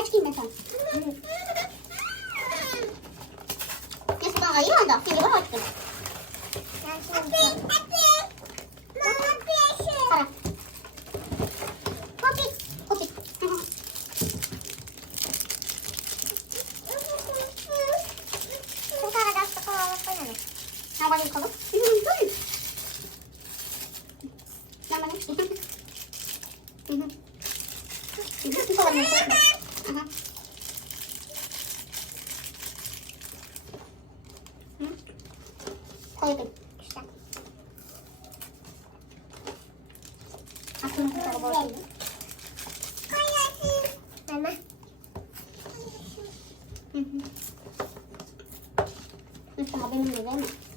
Açayım ben sana. Neyse bana ayıyor da. Şimdi bana açtım. Para. Popit. Popit. Nabalik ko ba? Nabalik. Ito lang yung koydum. İşte. Aklım tutar bu arada. Mama. Sabi mo nila na.